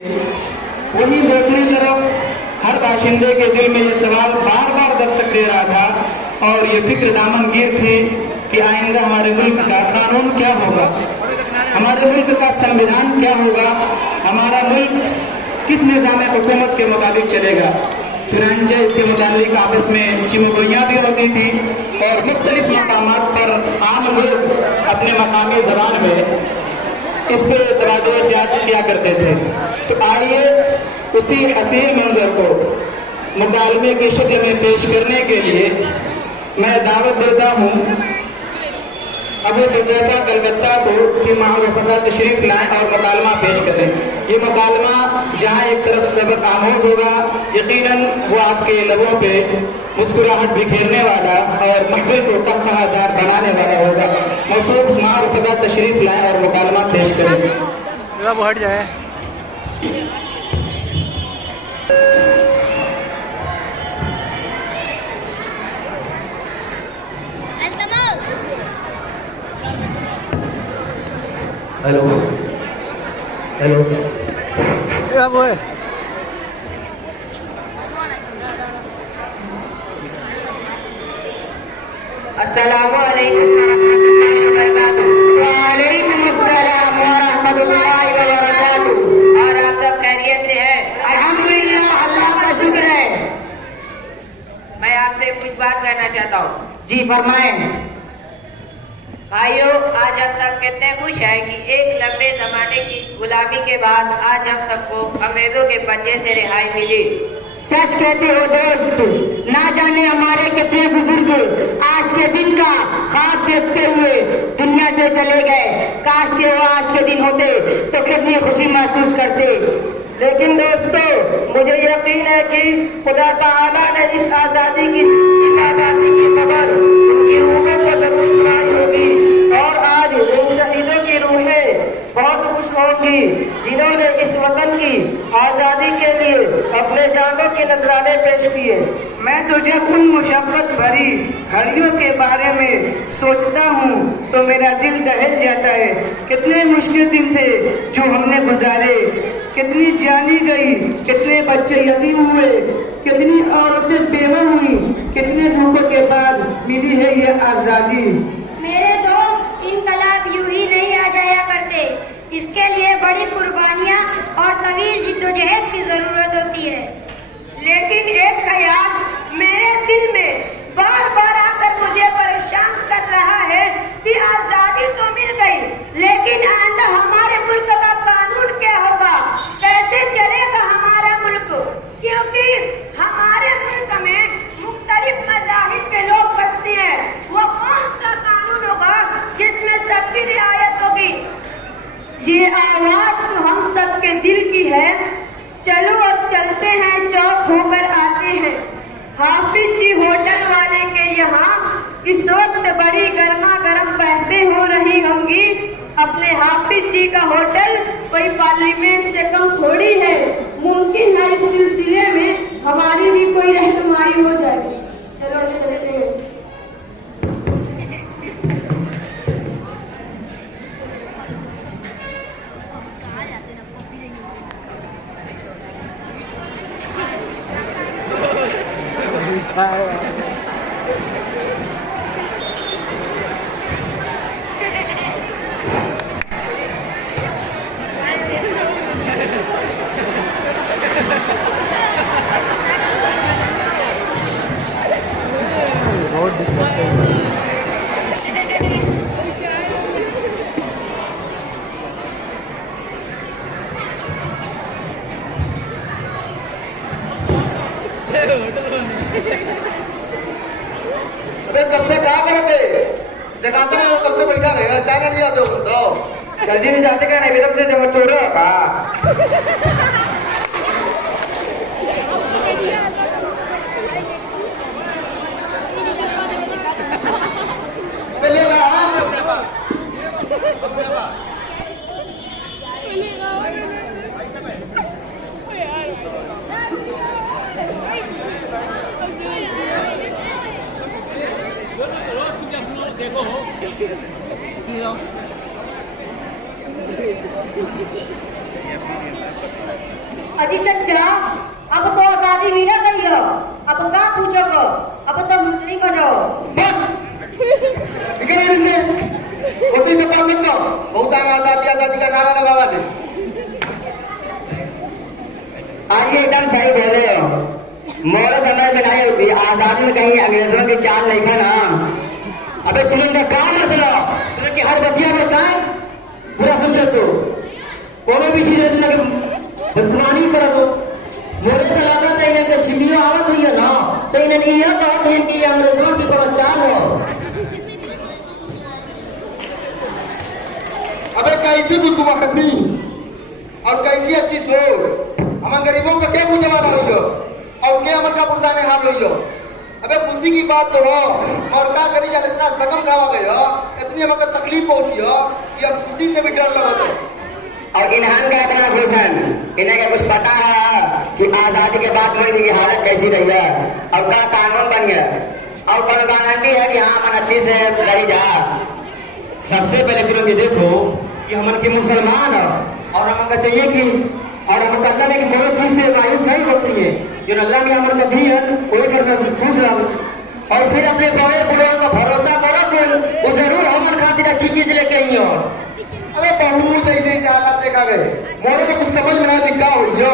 वहीं दूसरी तरफ हर बाशिंदे के दिल में ये सवाल बार बार दस्तक दे रहा था और ये फिक्र दामनगीर थी कि आइंदा हमारे मुल्क का कानून क्या होगा, हमारे मुल्क का संविधान क्या होगा, हमारा मुल्क किस निज़ाम हुकूमत के मुताबिक चलेगा। चुनांचे इसके मुतालिक आपस में चिमगोइयाँ भी होती थी और मुख्तलिफ मकामात पर आम लोग अपने मकामी ज़बान में इस पे तबादला किया करते थे। तो आइए उसी हसीन मंजर को मुकालमे की शक्ल में पेश करने के लिए मैं दावत देता हूँ अबू हुज़ैफा कलकत्ता को कि माह तशरीफ लाएं और मुकालमा पेश करें। ये मुकालमा जहाँ एक तरफ सबक आमोज होगा, यकीनन वो आपके लबों पे मुस्कुराहट बिखेरने वाला और महफिल को तख्त-ए-आज़ार बनाने वाला होगा। मौसूफ माह तशरीफ लाएं और मुकालमा पेश करें। वो हट जाए। हेलो हेलो वो है अस्सलामु अलैकुम वरहमतुल्लाहि वबरकातुहू। वालेकुम अस्सलाम वरहमतुल्लाहि वबरकातुहू। और आप सब खैरियत से हैं? अल्हम्दुलिल्लाह, अल्लाह का शुक्र है। मैं आपसे कुछ बात कहना चाहता हूँ। जी फरमाएं। भाइयों, आज हम सब कितने खुश हैं कि एक लंबे जमाने की गुलामी के बाद आज हम सबको अंग्रेजों के पंजे से रिहाई मिली। सच कहते हो दोस्त, ना जाने हमारे कितने बुजुर्ग आज के दिन का ख्वाब देखते हुए दुनिया से चले गए। काश के वो आज के दिन होते तो कितनी खुशी महसूस करते। लेकिन दोस्तों, मुझे यकीन है कि खुदा ताला ने इस आजादी की खबर उनकी रूहों को जरूर सुनाई होगी और आज इन शहीदों की रूहें बहुत खुश होंगी जिन्होंने इस वतन की आजादी के लिए अपने जानों के नजराने पेश किए। मैं तुझे उन मुशक्कत भरी घड़ियों के बारे में सोचता हूँ तो मेरा दिल दहल जाता है। कितने मुश्किल दिन थे जो हमने गुजारे, कितनी जानी गई, कितने बच्चे यतीम हुए, कितनी औरतें बेवा हुई, कितने दुखों के बाद मिली है ये आजादी। मेरे दोस्त, इनकलाब यूं ही नहीं आ जाया करते। इसके लिए बड़ी कुर्बानियां और तवील जिद्दोजहद की जरूरत होती है। लेकिन एक ख्याल मेरे दिल में बार बार आकर मुझे परेशान कर रहा है कि आजादी तो मिल गई, लेकिन आइंदा हमारे मुल्क का कानून क्या होगा, कैसे चलेगा हमारा मुल्क? क्योंकि हमारे मुल्क में मुख्तलिफ मज़ाहिब के लोग बसते हैं। वो कौन सा कानून होगा जिसमें सबकी रियायत होगी? ये आवाज तो हम सबके दिल की है। चलो और चलते हैं, चौक होकर आते हैं। हाफिज जी होटल वाले के यहाँ इस वक्त बड़ी गर्मा गर्म बातें हो रही होंगी। अपने हाफिज जी का होटल कोई पार्लियामेंट से कम थोड़ी है। मुमकिन है इस सिलसिले में हमारी भी कोई रहनुमाई हो जाए। चलो चलते हैं। बहुत दिक्कत है। अबे कब से क्या करोगे? जगह तो नहीं, कब से बैठा रहेगा, चाय नहीं आते हो तो जल्दी नहीं जाते क्या? नहीं बेदम से जब छोड़ रहा का देखो अजी चचा अब तो आजादी मिला गई है, अब क्या पूछोगे, अब तो मुस्लिम हो जाओ। बस निकल इनसे होती से काम मत करो, बहुत आजादी का नारा लगावा दे। आज ये एकदम सही बोल रहे हो। मोर समझ में नहीं होती आजादी में कहीं अंग्रेजों की चाल नहीं था ना। अबे तुम्हें क्या मसला, तुम्हें की हर बतिया में क्या पूरा समझो तो कोई भी चीज है दुश्मनी करो तो मोरे तो लगा था इन्हें के छिड़ियों आवत हुई है ना, तो इन्हें ये कहते हैं कि अंग्रेजों की कोई चाल हो। अबे कैसी बुद्धि और कैसी अच्छी सोच, हम गरीबों का क्या मुझे वाला हो और क्या अमर का पुराने हाथ हो। अबे खुशी की बात तो हो और क्या करी जाए, इतना जख्म खावा गया, इतनी हमें तकलीफ पहुंची हो कि अब खुशी से भी डर लगा है। और इन्हान का इतना भूषण, इन्हें क्या कुछ पता है कि आजादी के बाद मुल्क की हालत कैसी रही है और क्या कानून बन गया और कौन गारंटी है कि हाँ मन अच्छी से करी जा। सबसे पहले तुम ये देखो कि हम के मुसलमान है और हमें चाहिए कि और हम कहते हैं कि मेरे चीज से वायु सही होती है जो अल्लाह ने हमारे दी है वही करना खुश रहो और फिर अपने बड़े बुढ़ों का भरोसा करो फिर वो जरूर हमारे खातिर अच्छी चीज लेके आई हो। अबे बहुत ऐसे ही हालात देखा गए, मोरे तो कुछ समझ में ना दिखा हो जो।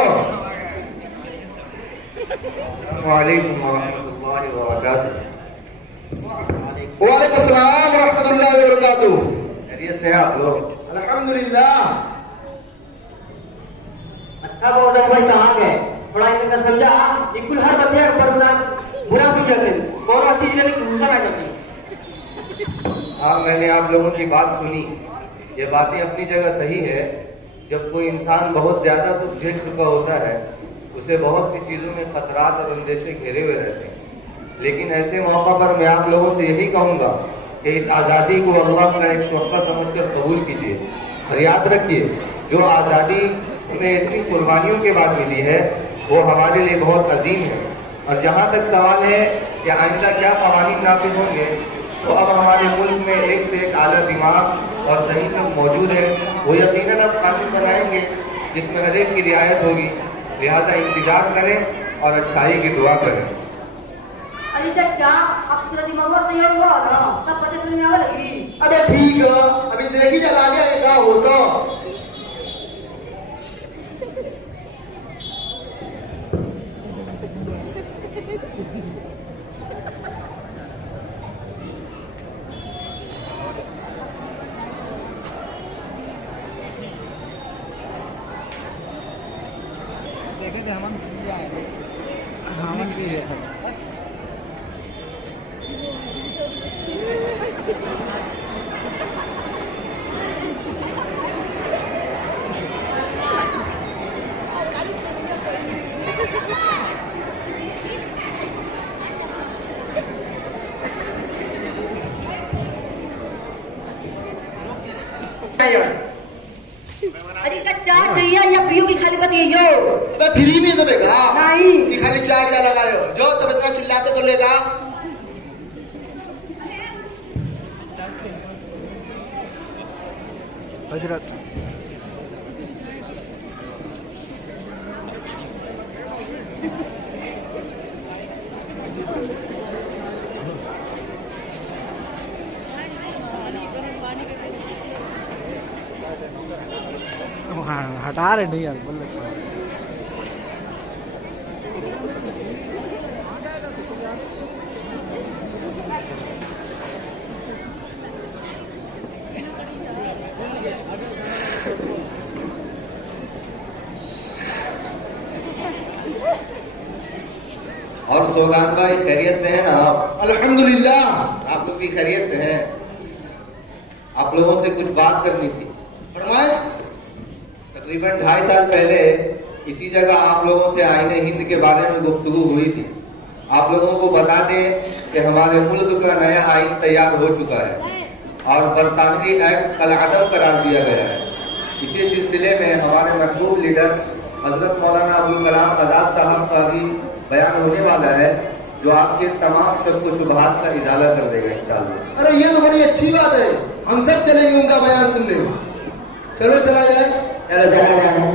वालेकुम अस्सलाम व रहमतुल्लाहि व बरकातुहू। खैरियत से आप लोग? अल्हम्दुलिल्लाह। अच्छा बोल रहे भाई कहाँ गए, थोड़ा इनका समझा इकुल हर बतिया पर बुरा भी जाते और अच्छी चीजें घूसा आ जाती। हाँ, मैंने आप लोगों की बात सुनी, ये बातें अपनी जगह सही है। जब कोई इंसान बहुत ज्यादा दुख झेल चुका होता है उसे बहुत सी चीजों में खतरात और अंदेशे घेरे हुए रहते हैं, लेकिन ऐसे मौका पर मैं आप लोगों से यही कहूंगा कि इस आज़ादी को अल्लाह का एक तोहफा समझकर कबूल कीजिए और याद रखिए जो आज़ादी हमें इतनी कुर्बानियों के बाद मिली है वो हमारे लिए बहुत अजीम है। और जहाँ तक सवाल है कि आइंदा क्या कवानीन नाफिज होंगे, तो अब हमारे मुल्क में एक से एक आला दिमाग और सही लोग मौजूद है, वो यकीनन अब कानून बनाएंगे जिसमें हर एक की रियायत होगी। लिहाजा इंतजार करें और अच्छाई की दुआ करें। अरे चाचा अब तेरा दिमाग और तैयार हुआ ना, तब पता चलने आने लगी। अबे ठीक है, अभी देखी चला गया क्या हो तो। देखेंगे हमन हमन की है। अरे चाचा चाहिए या पियो की खाली बात ये हो। अबे फ्री में देगा नहीं कि खाली चाय चाय लगाए हो जो तब इतना चिल्लाते तो लेगा। हजरत हटा रहे नहीं यार बोल रहे। और सोगान भाई खैरियत से है ना आप? अल्हम्दुलिल्लाह। आप लोग की खैरियत से है? आप लोगों से कुछ बात करनी थी। फरमाए। तकरीबन 2.5 साल पहले इसी जगह आप लोगों से आईने हिंद के बारे में गुफ्तगू हुई थी। आप लोगों को बता दें कि हमारे मुल्क का नया आइन तैयार हो चुका है और बरतानवी एक्ट कल-अदम करार दिया गया है। इसी सिलसिले में हमारे महबूब लीडर हजरत मौलाना अबुल कलाम आजाद साहब का भी बयान होने वाला है जो आपके तमाम शक व शुबहात का इजाला कर देगा इंशाअल्लाह। अरे ये तो बड़ी अच्छी बात है, हम सब चलेंगे उनका बयान सुनने। चलो चला जाए। चलो चला जाए।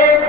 1،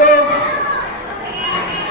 2،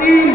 3،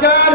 4،